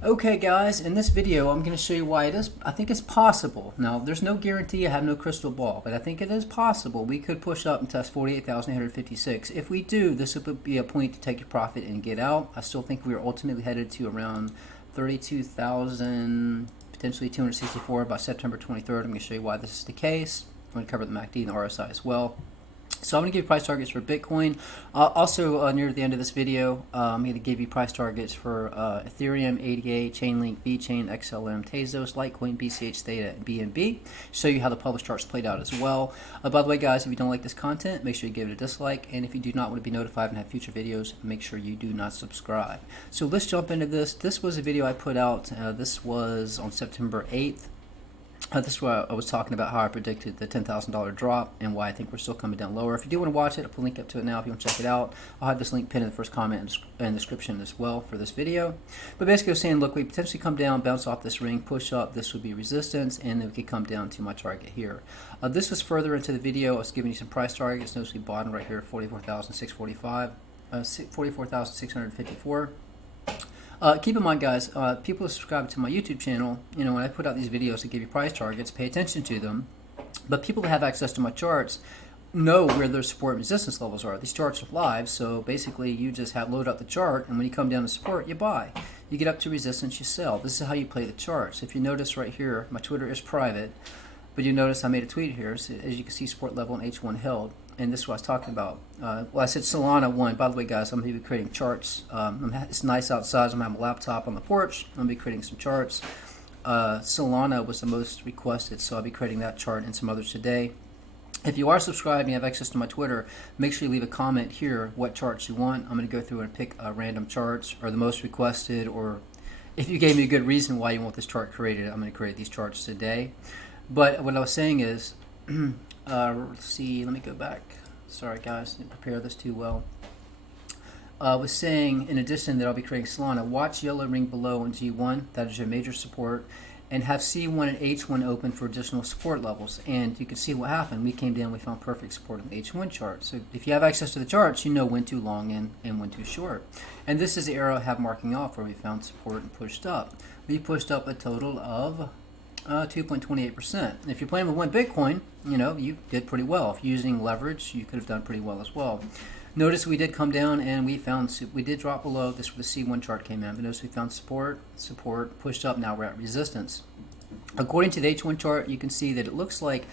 Okay guys, in this video I'm going to show you why I think it's possible. Now there's no guarantee, I have no crystal ball, but I think it is possible we could push up and test 48,856. If we do, this would be a point to take your profit and get out. I still think we are ultimately headed to around 32,000, potentially 264 by September 23rd. I'm going to show you why this is the case. I'm going to cover the MACD and the RSI as well. So I'm going to give you price targets for Bitcoin. Also, near the end of this video, I'm going to give you price targets for Ethereum, ADA, ChainLink, VeChain, XLM, Tezos, Litecoin, BCH, Theta and BNB. Show you how the published charts played out as well. By the way, guys, if you don't like this content, make sure you give it a dislike. And if you do not want to be notified and have future videos, make sure you do not subscribe. So let's jump into this. This was a video I put out. This was on September 8th. This is where I was talking about how I predicted the $10,000 drop and why I think we're still coming down lower. If you do want to watch it, I'll put a link up to it now if you want to check it out. I'll have this link pinned in the first comment and description as well for this video. But basically I was saying, look, we potentially come down, bounce off this ring, push up, this would be resistance, and then we could come down to my target here. This was further into the video. I was giving you some price targets. Notice we bottom right here, 44,645, 44,654. Keep in mind, guys, people who subscribe to my YouTube channel, you know, when I put out these videos to give you price targets, pay attention to them. But people that have access to my charts know where their support and resistance levels are. These charts are live, so basically you just load up the chart, and when you come down to support, you buy. You get up to resistance, you sell. This is how you play the charts. If you notice right here, my Twitter is private, but you notice I made a tweet here. So as you can see, support level in H1 held. And this is what I was talking about. Well, I said Solana won. By the way, guys, I'm going to be creating charts. It's nice outside. I'm going to have a laptop on the porch. I'm going to be creating some charts. Solana was the most requested, so I'll be creating that chart and some others today. If you are subscribed and you have access to my Twitter, make sure you leave a comment here what charts you want. I'm going to go through and pick random charts or the most requested, or if you gave me a good reason why you want this chart created, I'm going to create these charts today. But what I was saying is, let's see, let me go back. Sorry guys, didn't prepare this too well. I was saying, in addition, that I'll be creating Solana. Watch yellow ring below in G1, that is your major support, and have C1 and H1 open for additional support levels. And you can see what happened. We came down, we found perfect support in the H1 chart. So if you have access to the charts, you know when too long and when too short. And this is the arrow I have marking off where we found support and pushed up. We pushed up a total of 2.28%. If you're playing with one Bitcoin, you know, you did pretty well. If you're using leverage, you could have done pretty well as well. Notice we did come down and we did drop below. This was the C1 chart came in. But notice we found support, pushed up. Now we're at resistance. According to the H1 chart, you can see that it looks like,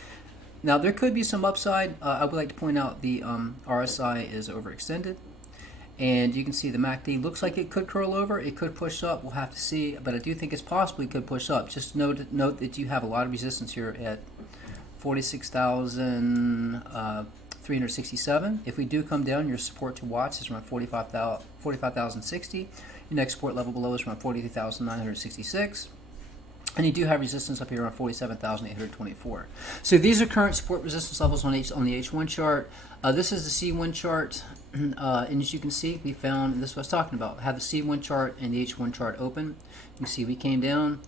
now there could be some upside. I would like to point out the RSI is overextended. And you can see the MACD looks like it could curl over. It could push up. We'll have to see. But I do think it's possible it could push up. Just note that you have a lot of resistance here at 46,367. If we do come down, your support to watch is around 45,060. Your next support level below is around 43,966. And you do have resistance up here around 47,824. So these are current support resistance levels on the H1 chart. This is the C1 chart. And as you can see, we found, this is what I was talking about, have the C1 chart and the H1 chart open. You can see we came down,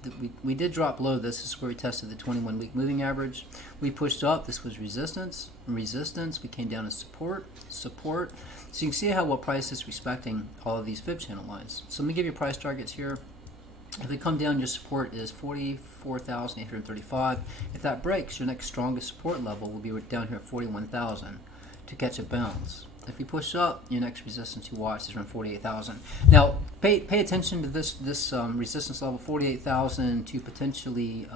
we did drop below this. This is where we tested the 21-week moving average. We pushed up, this was resistance, resistance. We came down to support. So you can see how well price is respecting all of these fib channel lines. So let me give you price targets here. If we come down, your support is 44,835. If that breaks, your next strongest support level will be down here at 41,000 to catch a bounce. If we push up, your next resistance you watch is around 48,000. Now, pay attention to this resistance level, 48,000 to potentially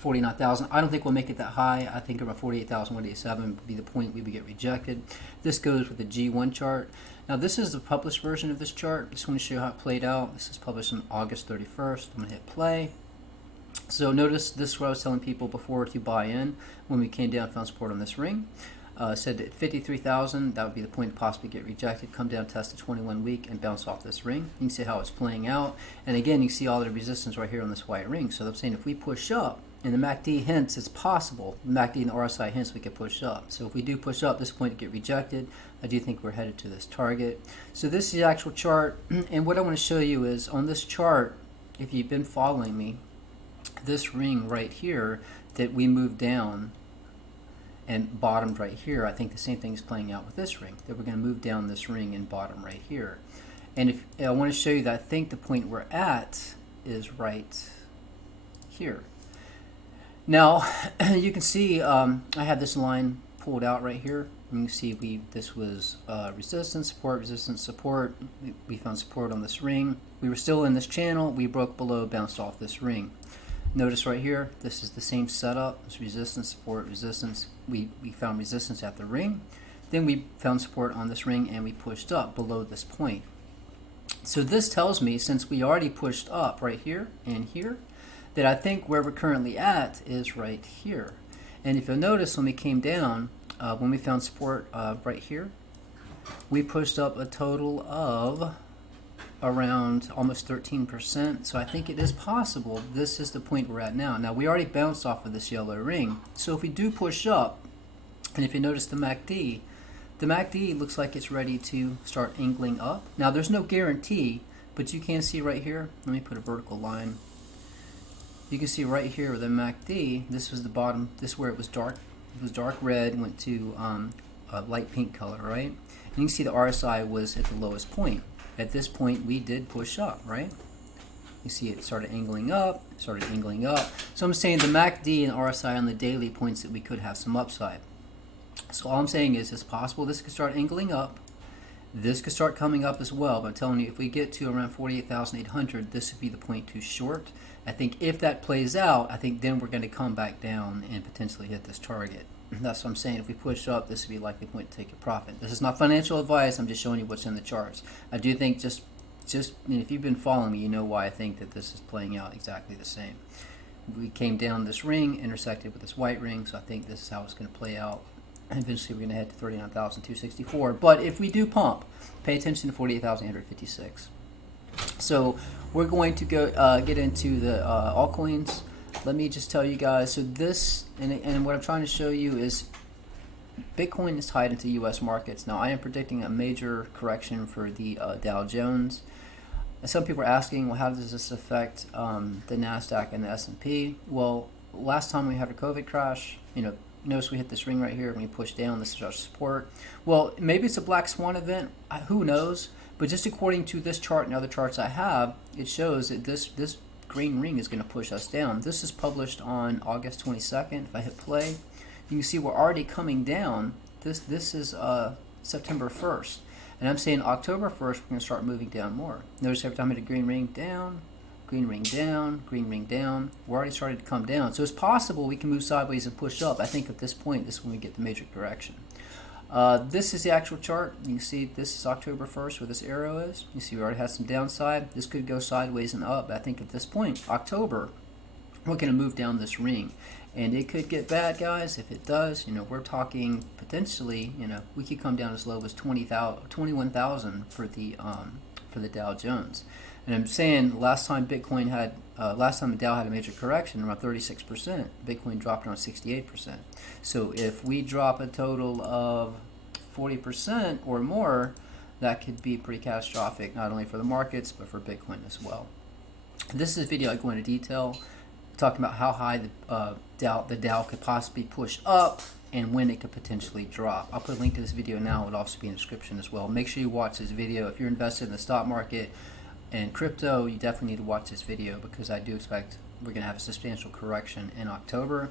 49,000. I don't think we'll make it that high. I think around 48,000, 187 would be the point we would get rejected. This goes with the G1 chart. Now, this is the published version of this chart. I just want to show you how it played out. This is published on August 31st. I'm going to hit play. So notice this is what I was telling people before to buy in. When we came down, found support on this ring. Said at 53,000, that would be the point to possibly get rejected. Come down, test the 21-week, and bounce off this ring. You can see how it's playing out. And again, you see all the resistance right here on this white ring. So I'm saying if we push up, and the MACD hints it's possible, the MACD and the RSI hints we could push up. So if we do push up, this point to get rejected, I do think we're headed to this target. So this is the actual chart. And what I want to show you is on this chart, if you've been following me, this ring right here that we moved down and bottomed right here, I think the same thing is playing out with this ring, that we're going to move down this ring and bottom right here. And if I want to show you that I think the point we're at is right here. Now, you can see I have this line pulled out right here. You can see this was resistance, support, resistance, support. We found support on this ring. We were still in this channel. We broke below, bounced off this ring. Notice right here, this is the same setup. It's resistance, support, resistance. We found resistance at the ring. Then we found support on this ring, and we pushed up below this point. So this tells me, since we already pushed up right here and here, that I think where we're currently at is right here. And if you'll notice, when we came down, when we found support right here, we pushed up a total of around almost 13%. So I think it is possible this is the point we're at now. Now, we already bounced off of this yellow ring. So if we do push up, and if you notice the MACD looks like it's ready to start angling up. Now, there's no guarantee, but you can see right here. Let me put a vertical line. You can see right here with the MACD, this was the bottom. This is where it was dark. It was dark red, went to a light pink color, right? And you can see the RSI was at the lowest point. At this point, we did push up, right? You see it started angling up, So I'm saying the MACD and RSI on the daily points that we could have some upside. So all I'm saying is it's possible this could start angling up. This could start coming up as well. But I'm telling you, if we get to around 48,800, this would be the point to short. I think if that plays out, I think then we're going to come back down and potentially hit this target. That's what I'm saying. If we push up, this would be a likely point to take a profit. This is not financial advice. I'm just showing you what's in the charts. I do think just I mean, if you've been following me, you know why I think that this is playing out exactly the same. We came down this ring, intersected with this white ring, so I think this is how it's going to play out. Eventually, we're going to head to 39,264. But if we do pump, pay attention to 48,856. So we're going to go get into the altcoins. Let me just tell you guys. So this, and what I'm trying to show you is Bitcoin is tied into U.S. markets. Now, I am predicting a major correction for the Dow Jones. Some people are asking, well, how does this affect the NASDAQ and the S&P? Well, last time we had a COVID crash, notice we hit this ring right here and we push down. This is our support. Well, maybe it's a black swan event. Who knows? But just according to this chart and other charts I have, it shows that this green ring is going to push us down. This is published on August 22nd. If I hit play, you can see we're already coming down. This is September 1st. And I'm saying October 1st, we're going to start moving down more. Notice every time I hit a green ring, down, green ring down, green ring down. We're already starting to come down. So it's possible we can move sideways and push up. I think at this point, this is when we get the major correction. This is the actual chart. You can see this is October 1st where this arrow is. You see we already have some downside. This could go sideways and up. I think at this point, October, we're going to move down this ring. And it could get bad, guys. If it does, we're talking potentially, we could come down as low as 21,000 for the Dow Jones. And I'm saying last time the Dow had a major correction, around 36%, Bitcoin dropped around 68%. So if we drop a total of 40% or more, that could be pretty catastrophic, not only for the markets, but for Bitcoin as well. This is a video I go into detail, talking about how high the Dow could possibly push up and when it could potentially drop. I'll put a link to this video now. It will also be in the description as well. Make sure you watch this video. If you're invested in the stock market and crypto, you definitely need to watch this video because I do expect we're going to have a substantial correction in October.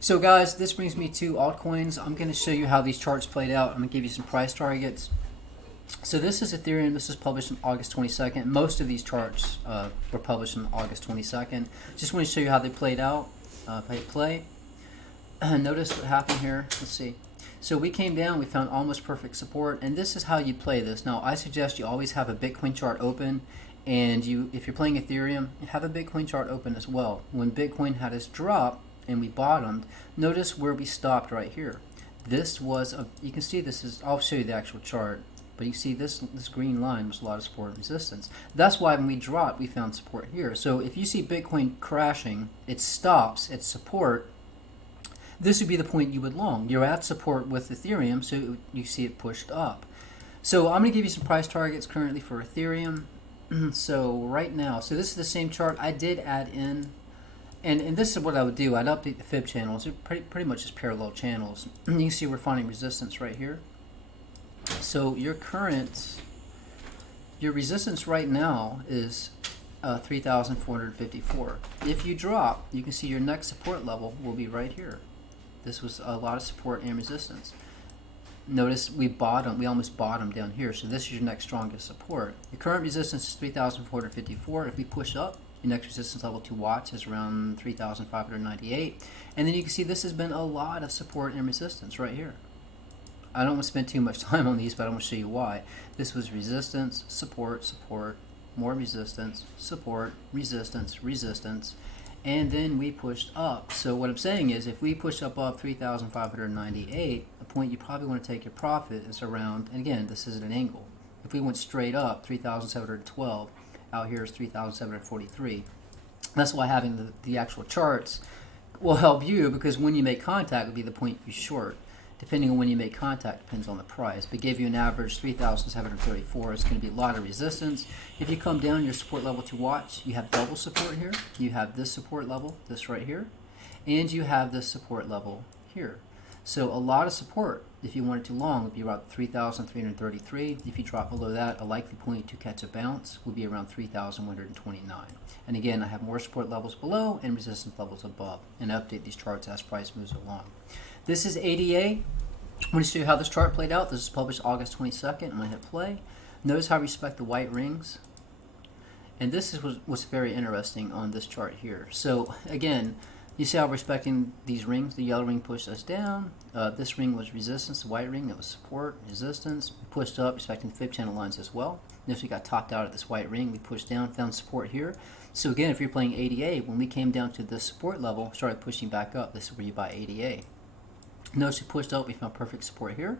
So guys, this brings me to altcoins. I'm going to show you how these charts played out. I'm going to give you some price targets. So this is Ethereum. This is published on August 22nd. Most of these charts were published on August 22nd. Just want to show you how they played out. If I hit play, notice what happened here. Let's see. So we came down, we found almost perfect support, and this is how you play this. Now, I suggest you always have a Bitcoin chart open, and if you're playing Ethereum, have a Bitcoin chart open as well. When Bitcoin had its drop and we bottomed, notice where we stopped right here. This was you can see this is. I'll show you the actual chart. But you see this green line was a lot of support and resistance. That's why when we dropped, we found support here. So if you see Bitcoin crashing, it stops at support. This would be the point you would long. You're at support with Ethereum, so you see it pushed up. So I'm going to give you some price targets currently for Ethereum. So right now, so this is the same chart. I did add in, and this is what I would do. I'd update the fib channels. They're pretty much just parallel channels. You can see we're finding resistance right here. So your resistance right now is 3,454. If you drop, you can see your next support level will be right here. This was a lot of support and resistance. Notice we almost bottomed down here, so this is your next strongest support. The current resistance is 3,454. If we push up, your next resistance level to watch is around 3,598. And then you can see this has been a lot of support and resistance right here. I don't want to spend too much time on these, but I'm going to show you why. This was resistance, support, support, more resistance, support, resistance, resistance, and then we pushed up. So what I'm saying is if we push above 3,598, the point you probably want to take your profit is around, and again, this is at an angle. If we went straight up, 3,712, out here is 3,743. That's why having the actual charts will help you, because when you make contact will be the point you short. Depending on when you make contact, depends on the price. But give you an average 3,734. It's going to be a lot of resistance. If you come down your support level to watch, you have double support here. You have this support level, this right here, and you have this support level here. So a lot of support, if you wanted to long, would be around 3,333. If you drop below that, a likely point to catch a bounce would be around 3,129. And again, I have more support levels below and resistance levels above, and I update these charts as price moves along. This is ADA. I'm going to show you how this chart played out. This is published August 22nd. I'm going to hit play. Notice how I respect the white rings. And this is what's very interesting on this chart here. So again, you see how we're respecting these rings. The yellow ring pushed us down. This ring was resistance. The white ring, that was support, resistance. We pushed up, respecting the fib channel lines as well. Notice we got topped out at this white ring. We pushed down, found support here. So again, if you're playing ADA, when we came down to this support level, started pushing back up, this is where you buy ADA. Notice we pushed up, we found perfect support here.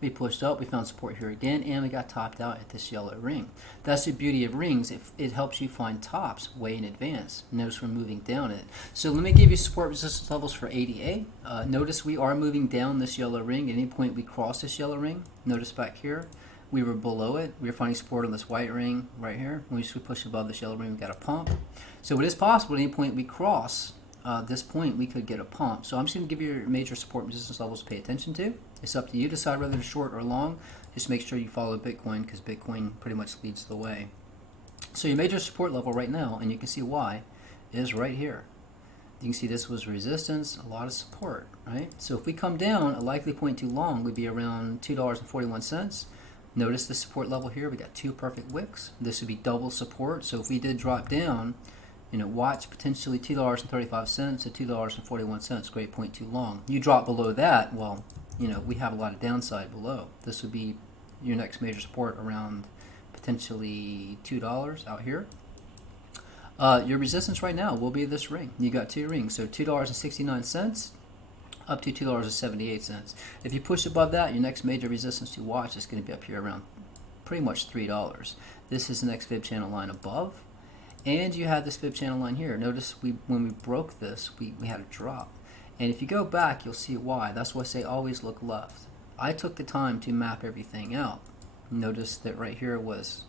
We pushed up, we found support here again, and we got topped out at this yellow ring. That's the beauty of rings. It helps you find tops way in advance. Notice we're moving down it. So let me give you support resistance levels for ADA. Notice we are moving down this yellow ring. At any point we cross this yellow ring, notice back here, we were below it. We were finding support on this white ring right here. When we push above this yellow ring, we got a pump. So it is possible at any point we cross this point, we could get a pump. So I'm just going to give you your major support and resistance levels to pay attention to. It's up to you to decide whether to short or long. Just make sure you follow Bitcoin, because Bitcoin pretty much leads the way. So your major support level right now, and you can see why, is right here. You can see this was resistance, a lot of support, right? So if we come down, a likely point to long would be around $2.41. Notice the support level here. We got two perfect wicks. This would be double support. So if we did drop down, watch potentially $2.35 to $2.41. Great point too long. You drop below that, well, we have a lot of downside below. This would be your next major support around potentially $2 out here. Your resistance right now will be this ring. You got two rings, so $2.69 up to $2.78. If you push above that, your next major resistance to watch is going to be up here around pretty much $3. This is the next fib channel line above. And you have this fib channel line here. Notice when we broke this, we had a drop. And if you go back, you'll see why. That's why I say always look left. I took the time to map everything out. Notice that right here was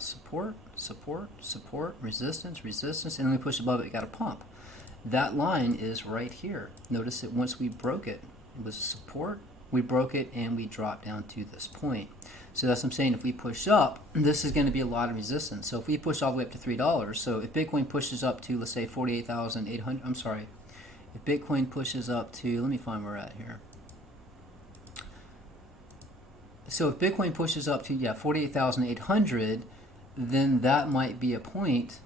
support, support, support, resistance, resistance, and then we push above it, got a pump. That line is right here. Notice that once we broke it, it was support, we broke it, and we dropped down to this point. So that's what I'm saying. If we push up, this is going to be a lot of resistance. So if we push all the way up to $3, so if Bitcoin pushes up to, let's say, 48,800, I'm sorry, if Bitcoin pushes up to, let me find where we're at here. So if Bitcoin pushes up to, 48,800, then that might be a point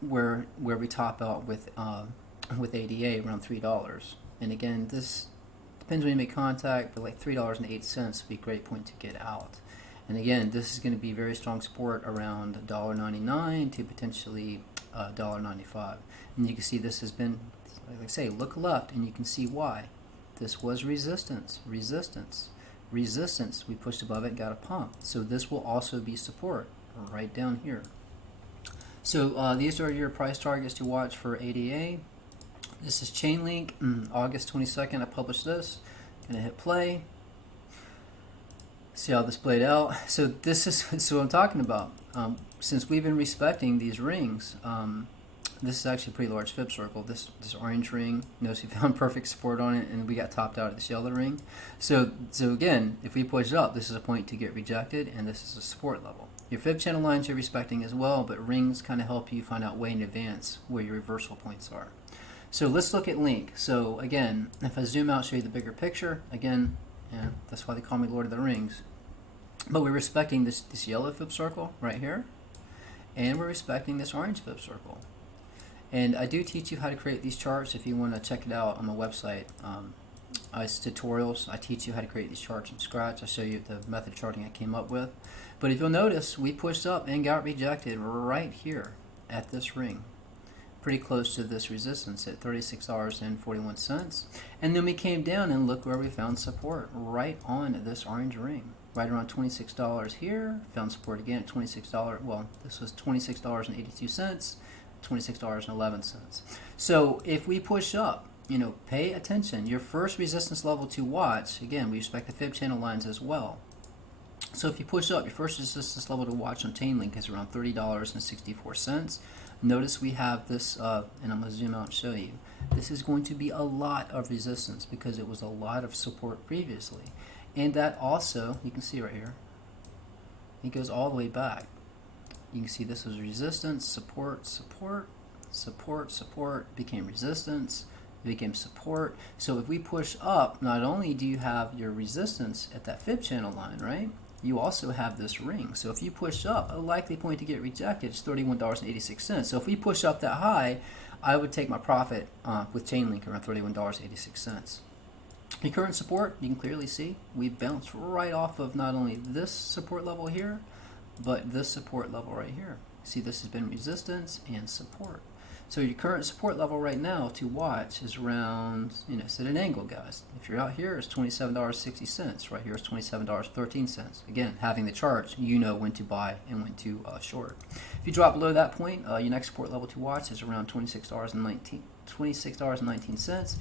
where we top out with ADA around $3. And again, this depends when you make contact, but like $3.08 would be a great point to get out. And again, this is going to be very strong support around $1.99 to potentially $1.95. And you can see this has been, like I say, look left, and you can see why. This was resistance, resistance, resistance. We pushed above it, got a pump. So this will also be support right down here. So these are your price targets to watch for ADA. This is ChainLink, August 22nd. I published this. Gonna hit play. See how this played out. So this is what I'm talking about. Since we've been respecting these rings, This is actually a pretty large fib circle. This orange ring, notice we found perfect support on it, and we got topped out at this yellow ring. So again, if we push up, this is a point to get rejected, and this is a support level. Your fib channel lines you're respecting as well, but rings kind of help you find out way in advance where your reversal points are. So let's look at Link. So again, if I zoom out, show you the bigger picture, again, yeah, that's why they call me Lord of the Rings. But we're respecting this yellow fib circle right here, and we're respecting this orange fib circle. And I do teach you how to create these charts if you want to check it out on my website. It's tutorials. I teach you how to create these charts from scratch. I show you the method charting I came up with. But if you'll notice, we pushed up and got rejected right here at this ring, pretty close to this resistance at $36.41. And then we came down and look where we found support, right on this orange ring, right around $26 here. Found support again at $26. Well, this was $26.82, $26.11. So if we push up, you know, pay attention. Your first resistance level to watch, again, we respect the fib channel lines as well. So if you push up, your first resistance level to watch on ChainLink is around $30.64. Notice we have this, and I'm going to zoom out and show you. This is going to be a lot of resistance because it was a lot of support previously. And that also, you can see right here, it goes all the way back. You can see this was resistance, support, support, support, support, became resistance, it became support. So if we push up, not only do you have your resistance at that fib channel line, right? You also have this ring. So if you push up, a likely point to get rejected is $31.86. So if we push up that high, I would take my profit with ChainLink around $31.86. The current support, you can clearly see, we bounced right off of not only this support level here, but this support level right here. See, this has been resistance and support. So your current support level right now to watch is around, you know, it's at an angle, guys. If you're out here, it's $27.60. Right here is $27.13. Again, having the chart, you know when to buy and when to short. If you drop below that point, your next support level to watch is around $26.19.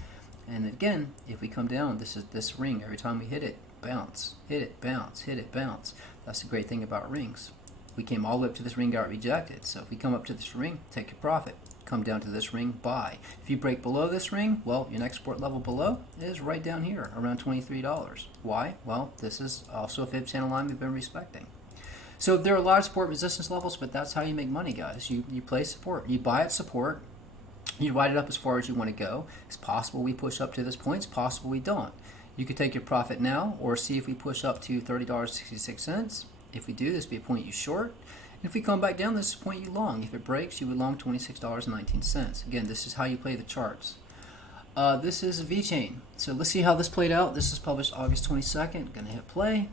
And again, if we come down, this is this ring. Every time we hit it, bounce, hit it, bounce, hit it, bounce. That's the great thing about rings. We came all the way up to this ring, got rejected. So if we come up to this ring, take your profit. Come down to this ring, buy. If you break below this ring, well, your next support level below is right down here, around $23. Why? Well, this is also a fib channel line we've been respecting. So there are a lot of support resistance levels, but that's how you make money, guys. You play support. You buy at support. You ride it up as far as you want to go. It's possible we push up to this point. It's possible we don't. You could take your profit now or see if we push up to $30.66. If we do, this would be a point you short. If we come back down, this is a point you long. If it breaks, you would long $26.19. Again, this is how you play the charts. This is VeChain. So let's see how this played out. This is published August 22nd. Gonna hit play.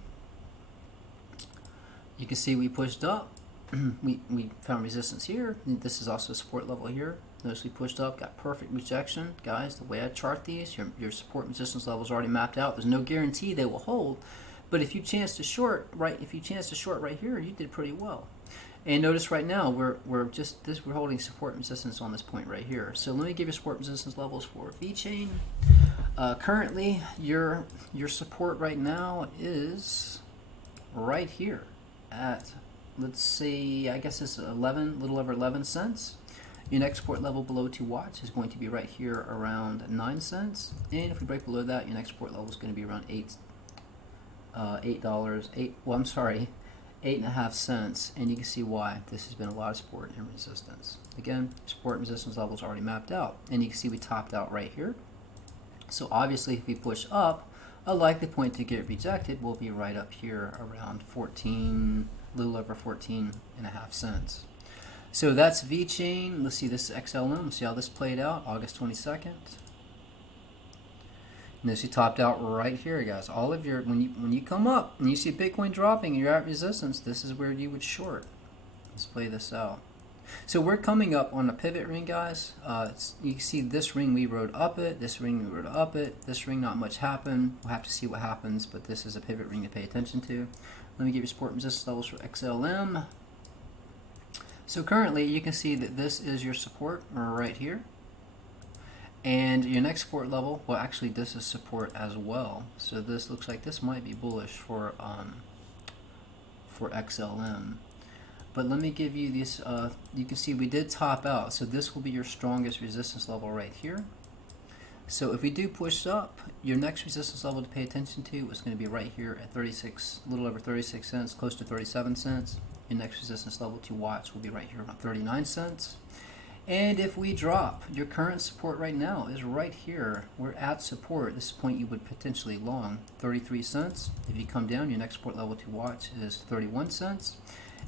You can see we pushed up. we found resistance here. This is also a support level here. Notice we pushed up, got perfect rejection. Guys, the way I chart these, your support and resistance levels are already mapped out. There's no guarantee they will hold. But if you chance to short right here, you did pretty well. And notice right now we're holding support and resistance on this point right here. So let me give you support and resistance levels for VeChain. Currently, your support right now is right here at, let's see, I guess it's 11, little over 11 cents. Your next support level below to watch is going to be right here around 9 cents. And if we break below that, your next support level is going to be around $8.5 cents, and you can see why this has been a lot of support and resistance. Again, support and resistance levels already mapped out, and you can see we topped out right here. So obviously, if we push up, a likely point to get rejected will be right up here around 14, little over 14.5 cents. So that's VeChain. Let's see, this is XLM. Let's see how this played out, August 22nd. Notice you topped out right here, guys. All of your, when you come up and you see Bitcoin dropping and you're at resistance, this is where you would short. Let's play this out. So we're coming up on a pivot ring, guys. You can see this ring we rode up it, this ring we rode up it, this ring not much happened. We'll have to see what happens, but this is a pivot ring to pay attention to. Let me give you support and resistance levels for XLM. So currently you can see that this is your support right here. And your next support level, well actually this is support as well. So this looks like this might be bullish for XLM. But let me give you this, you can see we did top out, so this will be your strongest resistance level right here. So if we do push up, your next resistance level to pay attention to is going to be right here at 36, a little over 36 cents, close to 37 cents. Your next resistance level to watch will be right here around 39 cents. And if we drop, your current support right now is right here. We're at support. This is the point you would potentially long, 33 cents. If you come down, your next support level to watch is 31 cents.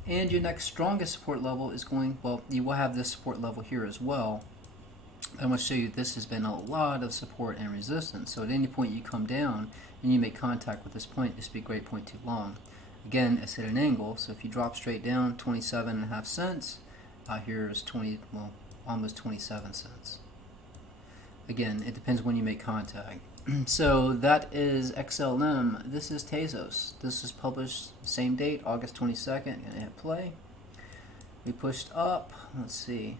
And your next strongest support level is going, well, you will have this support level here as well. I want to show you this has been a lot of support and resistance. So at any point you come down and you make contact with this point, this would be a great point to long. Again, it's at an angle, so if you drop straight down 27.5 cents, here is 20, well, almost 27 cents. Again, it depends when you make contact. So that is XLM. This is Tezos. This is published same date, August 22nd. Gonna hit play. We pushed up. Let's see.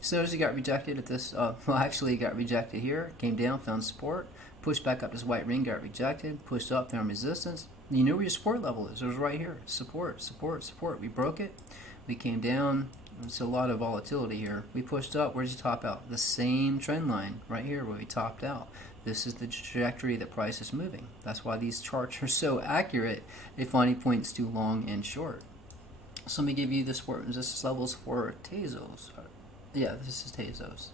So notice it got rejected at this. Well, actually, it got rejected here. Came down, found support. Pushed back up this white ring, got rejected. Pushed up, found resistance. You know where your support level is. It was right here. Support, support, support. We broke it. We came down. It's a lot of volatility here. We pushed up. Where did you top out? The same trend line right here where we topped out. This is the trajectory that price is moving. That's why these charts are so accurate. They finally points to long and short. So let me give you the support and resistance levels for Tezos. Yeah, this is Tezos.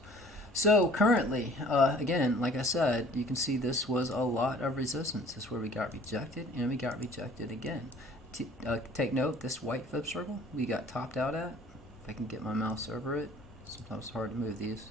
So currently, again, like I said, you can see this was a lot of resistance. This is where we got rejected, and we got rejected again. Take note, this white flip circle we got topped out at. If I can get my mouse over it, sometimes it's hard to move these.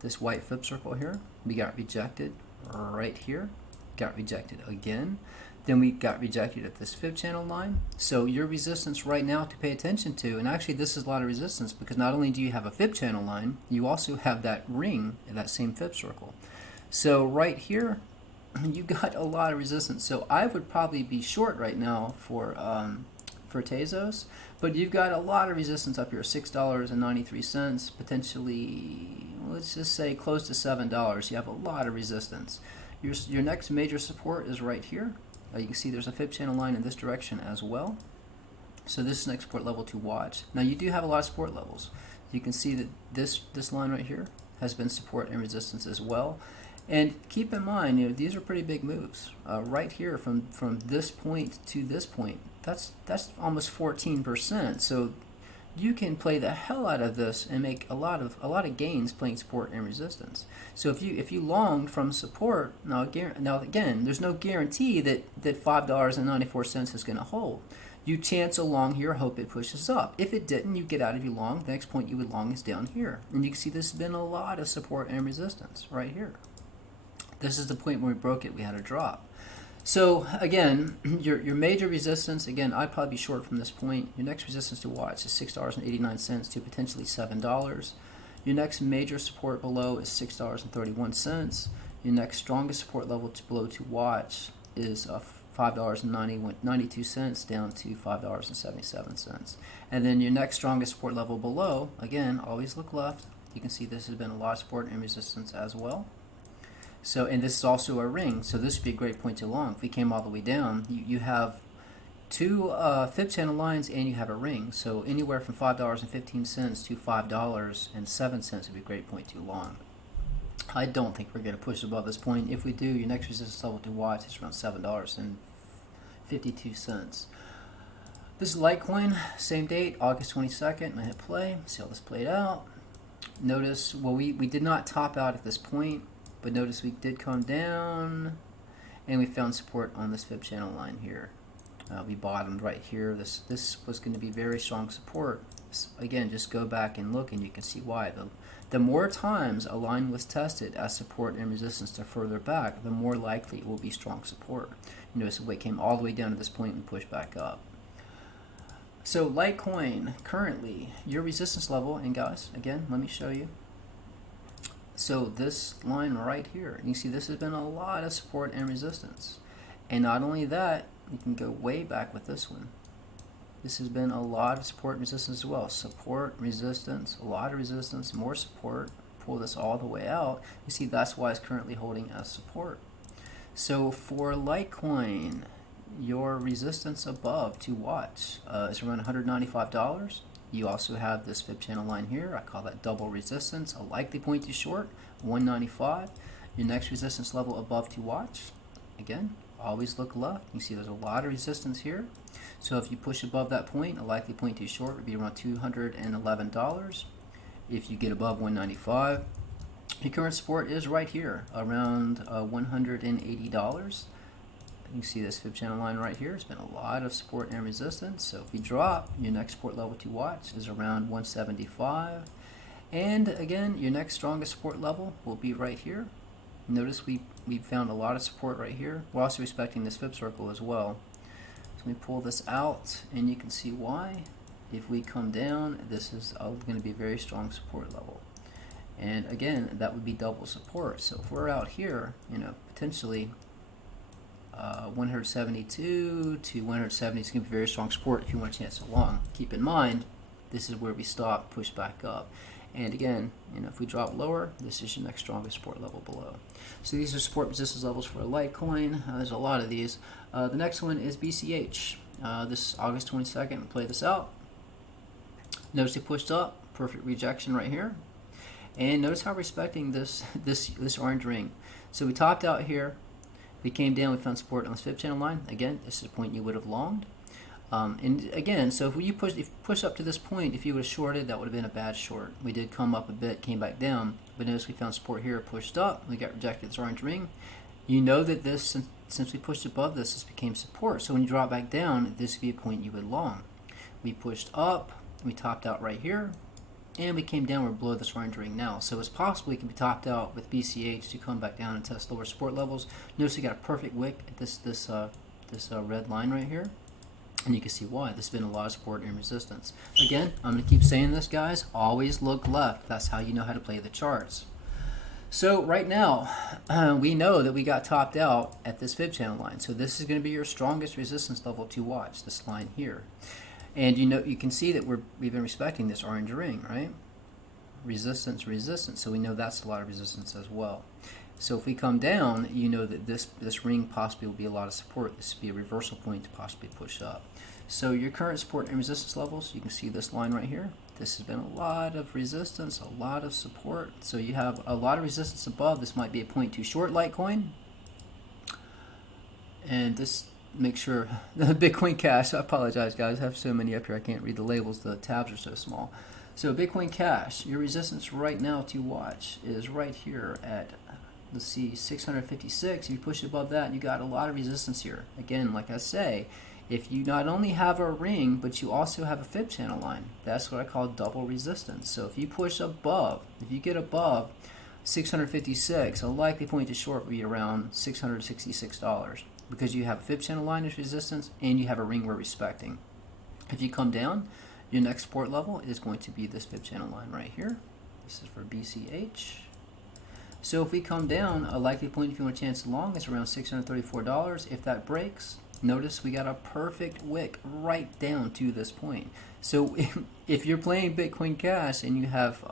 This white flip circle here, we got rejected right here, got rejected again. Then we got rejected at this fib channel line. So your resistance right now to pay attention to, and actually this is a lot of resistance because not only do you have a fib channel line, you also have that ring in that same fib circle. So right here, you got a lot of resistance. So I would probably be short right now for Tezos, but you've got a lot of resistance up here, $6.93, potentially, let's just say close to $7. You have a lot of resistance. Your next major support is right here. You can see there's a fib channel line in this direction as well. So this is the next support level to watch. Now you do have a lot of support levels. You can see that this line right here has been support and resistance as well. And keep in mind, you know, these are pretty big moves. Right here from this point to this point, that's almost 14%. So you can play the hell out of this and make a lot of gains playing support and resistance. So if you longed from support, now again, there's no guarantee that $5.94 is going to hold. You chance a long here, hope it pushes up. If it didn't, you get out of your long. The next point you would long is down here, and you can see this has been a lot of support and resistance right here. This is the point where we broke it. We had a drop. So again, your major resistance, again, I'd probably be short from this point. Your next resistance to watch is $6.89 to potentially $7. Your next major support below is $6.31. Your next strongest support level below to watch is $5.92 down to $5.77. And then your next strongest support level below, again, always look left. You can see this has been a lot of support and resistance as well. So, and this is also a ring, so this would be a great point to long. If we came all the way down, you have two fib channel lines and you have a ring. So anywhere from $5.15 to $5.07 would be a great point to long. I don't think we're going to push above this point. If we do, your next resistance level to watch is around $7.52. This is Litecoin, same date, August 22nd. I hit play, see how this played out. Notice, well, we did not top out at this point. But notice we did come down, and we found support on this fib channel line here. We bottomed right here. This was going to be very strong support. Again, just go back and look, and you can see why. The more times a line was tested as support and resistance to further back, the more likely it will be strong support. You notice the weight came all the way down to this point and pushed back up. So Litecoin, currently, your resistance level, and guys, again, let me show you. So this line right here, you see this has been a lot of support and resistance. And not only that, you can go way back with this one. This has been a lot of support and resistance as well. Support, resistance, a lot of resistance, more support. Pull this all the way out. You see that's why it's currently holding as support. So for Litecoin, your resistance above to watch is around $195. You also have this fib channel line here. I call that double resistance, a likely point to short, 195. Your next resistance level above to watch, again, always look left. You see there's a lot of resistance here. So if you push above that point, a likely point to short would be around $211. If you get above 195, your current support is right here, around $180. You see this fib channel line right here. It's been a lot of support and resistance. So if we drop, your next support level to watch is around 175. And again, your next strongest support level will be right here. Notice we found a lot of support right here. We're also respecting this fib circle as well. So we pull this out, and you can see why. If we come down, this is going to be a very strong support level. And again, that would be double support. So if we're out here, you know, potentially 172 to 170 is going to be very strong support if you want a chance to long. Keep in mind, this is where we stop, push back up. And again, you know, if we drop lower, this is your next strongest support level below. So these are support resistance levels for a Litecoin. There's a lot of these. The next one is BCH. This is August 22nd. Play this out. Notice it pushed up, perfect rejection right here. And notice how we're respecting this orange ring. So we topped out here. We came down, we found support on this fib channel line. Again, this is a point you would have longed. And again, so if you push up to this point, if you would have shorted, that would have been a bad short. We did come up a bit, came back down, but notice we found support here, pushed up, we got rejected this orange ring. You know that this, since we pushed above this became support. So when you drop back down, this would be a point you would long. We pushed up, we topped out right here, and we came down, we're below this orange ring now. So it's possible it can be topped out with BCH to come back down and test lower support levels. Notice we got a perfect wick at this red line right here. And you can see why. There's been a lot of support and resistance. Again, I'm going to keep saying this, guys. Always look left. That's how you know how to play the charts. So right now, we know that we got topped out at this fib channel line. So this is going to be your strongest resistance level to watch, this line here. And you can see that we've been respecting this orange ring, right? Resistance, resistance. So we know that's a lot of resistance as well. So if we come down, you know that this ring possibly will be a lot of support. This would be a reversal point to possibly push up. So your current support and resistance levels, you can see this line right here. This has been a lot of resistance, a lot of support. So you have a lot of resistance above. This might be a point too short Litecoin. And this, make sure, the Bitcoin Cash, I apologize guys, I have so many up here I can't read the labels, the tabs are so small. So Bitcoin Cash, your resistance right now to watch is right here at, let's see, 656. If you push above that, you got a lot of resistance here. Again, like I say, if you not only have a ring, but you also have a fib channel line, that's what I call double resistance. So if you push above, if you get above 656, a likely point to short would be around $666 because you have a fib channel line as resistance and you have a ring we're respecting. If you come down, your next support level is going to be this fib channel line right here. This is for BCH. So if we come down, a likely point if you want a chance long is around $634. If that breaks, notice we got a perfect wick right down to this point. So if you're playing Bitcoin Cash and you have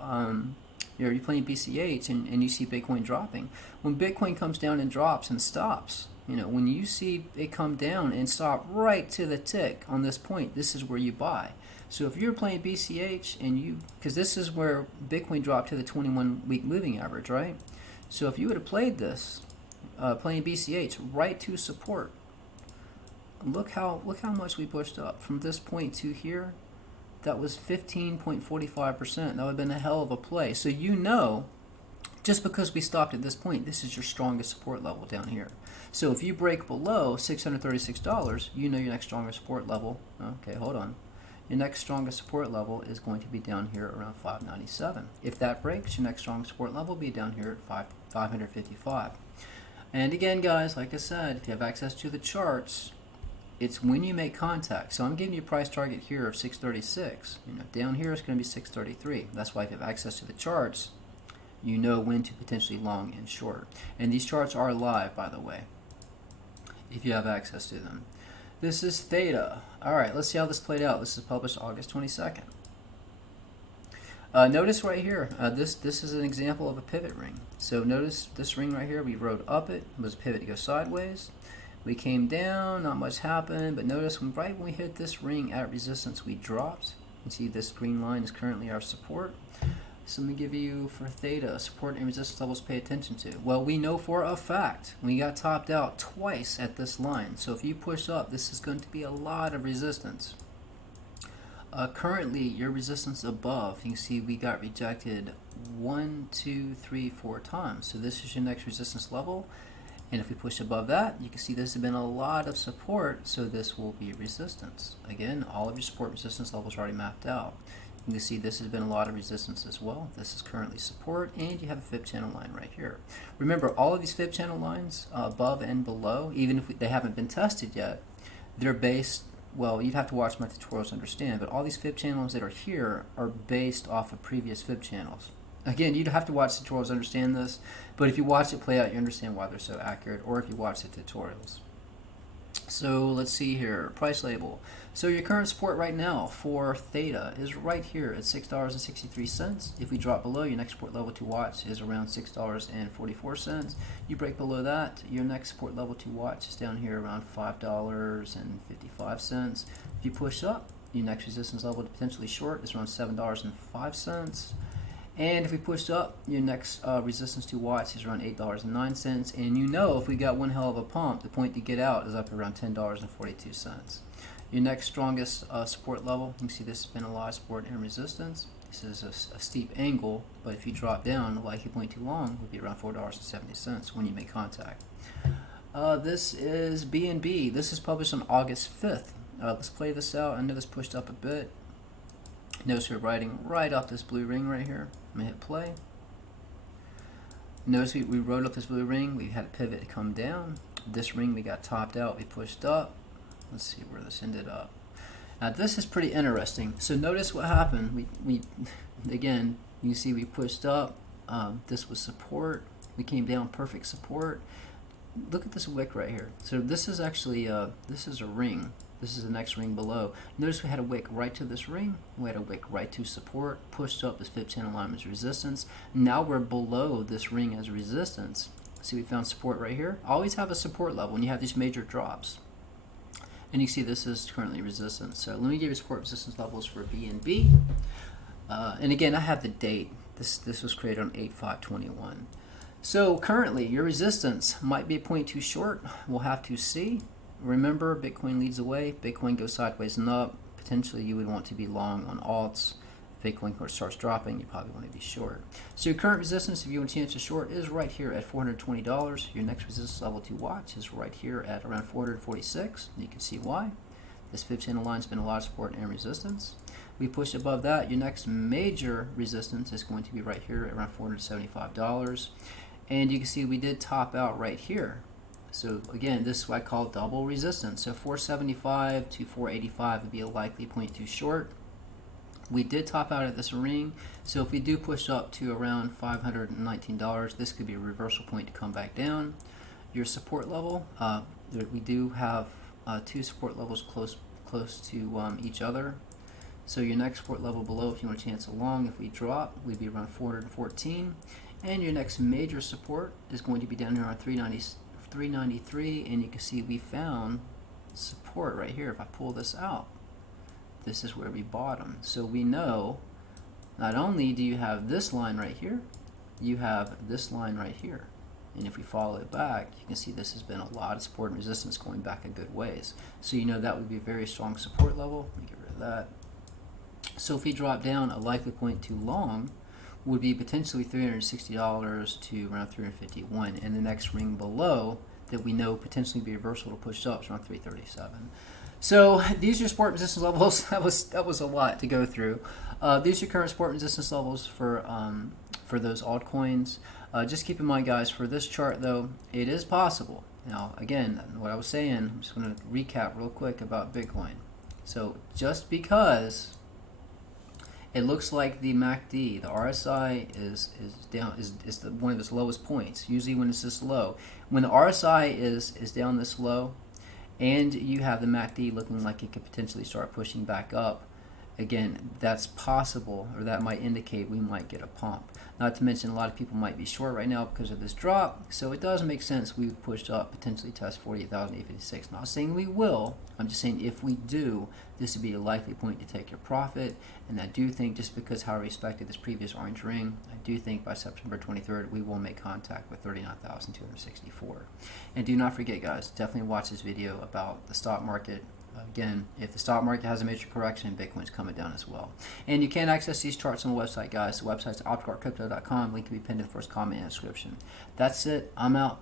you're playing BCH and you see Bitcoin dropping, when Bitcoin comes down and drops and stops, you know, when you see it come down and stop right to the tick on this point, this is where you buy. So if you're playing BCH and because this is where Bitcoin dropped to the 21-week moving average, right? So if you would have played this, playing BCH right to support, look how much we pushed up from this point to here. That was 15.45%. That would have been a hell of a play. So you know, just because we stopped at this point, this is your strongest support level down here. So if you break below $636, you know your next strongest support level. Okay, hold on. Your next strongest support level is going to be down here around 597. If that breaks, your next strongest support level will be down here at 555. And again, guys, like I said, if you have access to the charts, it's when you make contact. So I'm giving you a price target here of 636. You know, down here it's going to be 633. That's why if you have access to the charts, you know when to potentially long and short. And these charts are live, by the way, if you have access to them. This is Theta. All right, let's see how this played out. This is published August 22nd. Notice right here, this is an example of a pivot ring. So notice this ring right here, we rode up it was a pivot to go sideways. We came down, not much happened, but notice right when we hit this ring at resistance, we dropped. You can see this green line is currently our support. So let me give you for Theta, support and resistance levels to pay attention to. Well, we know for a fact we got topped out twice at this line. So if you push up, this is going to be a lot of resistance. Currently, your resistance above, you can see we got rejected 1, 2, 3, 4 times. So this is your next resistance level. And if we push above that, you can see there's been a lot of support, so this will be resistance. Again, all of your support resistance levels are already mapped out. You can see this has been a lot of resistance as well. This is currently support, and you have a fib channel line right here. Remember, all of these fib channel lines above and below, even if they haven't been tested yet, they're based, well, you'd have to watch my tutorials to understand, but all these fib channels that are here are based off of previous fib channels. Again, you'd have to watch tutorials to understand this, but if you watch it play out, you understand why they're so accurate, or if you watch the tutorials. So let's see here, price label. So your current support right now for Theta is right here at $6.63. If we drop below, your next support level to watch is around $6.44. You break below that, your next support level to watch is down here around $5.55. If you push up, your next resistance level to potentially short is around $7.05. And if we push up, your next resistance to watch is around $8.09. And you know if we got one hell of a pump, the point to get out is up around $10.42. Your next strongest support level, you can see this has been a lot of support and resistance. This is a steep angle, but if you drop down, the likely point too long would be around $4.70 when you make contact. This is BNB. This is published on August 5th. Let's play this out. I know this pushed up a bit. Notice we're riding right off this blue ring right here. I'm going to hit play. Notice we rode up this blue ring. We had a pivot to come down. This ring we got topped out. We pushed up. Let's see where this ended up. Now this is pretty interesting. So notice what happened. We again, you see we pushed up. This was support. We came down, perfect support. Look at this wick right here. So this is actually this is a ring. This is the next ring below. Notice we had a wick right to this ring. We had a wick right to support. Pushed up this fib channel line as resistance. Now we're below this ring as resistance. See, we found support right here. Always have a support level when you have these major drops. And you see this is currently resistance. So let me give you support resistance levels for BNB. And again, I have the date. This was created on 8/5/21. So currently, your resistance might be a point too short. We'll have to see. Remember, Bitcoin leads the way. Bitcoin goes sideways and up. Potentially, you would want to be long on alts. If Bitcoin starts dropping, you probably want to be short. So your current resistance, if you want a chance to short, is right here at $420. Your next resistance level to watch is right here at around $446. You can see why. This fib channel line has been a lot of support and resistance. We push above that. Your next major resistance is going to be right here at around $475. And you can see we did top out right here. So again, this is what I call double resistance. So 475 to 485 would be a likely point too short. We did top out at this ring, so if we do push up to around $519, this could be a reversal point to come back down. Your support level, we do have two support levels close to each other. So your next support level below, if you want a chance along, if we drop, we'd be around 414. And your next major support is going to be down here on 393, and you can see we found support right here. If I pull this out, this is where we bottom. So we know not only do you have this line right here, you have this line right here. And if we follow it back, you can see this has been a lot of support and resistance going back a good ways. So you know that would be a very strong support level. Let me get rid of that. So if we drop down, a likely point too long would be potentially $360 to around $351. And the next ring below that we know potentially be reversal to push up is around $337. So these are your support resistance levels. That was a lot to go through. These are your current support resistance levels for those altcoins. Just keep in mind, guys, for this chart though, it is possible. Now, again, what I was saying, I'm just going to recap real quick about Bitcoin. So just because it looks like the MACD, the RSI is down, is one of its lowest points. Usually when it's this low, when the RSI is down this low, and you have the MACD looking like it could potentially start pushing back up, again, that's possible, or that might indicate we might get a pump. Not to mention, a lot of people might be short right now because of this drop, so it does make sense we pushed up, potentially test 48,856. Not saying we will, I'm just saying if we do, this would be a likely point to take your profit. And I do think, just because how I respected this previous orange ring, I do think by September 23rd we will make contact with 39,264. And do not forget, guys, definitely watch this video about the stock market. Again, if the stock market has a major correction, Bitcoin's coming down as well. And you can access these charts on the website, guys. The website's opticardcrypto.com. Link can be pinned in the first comment and description. That's it. I'm out.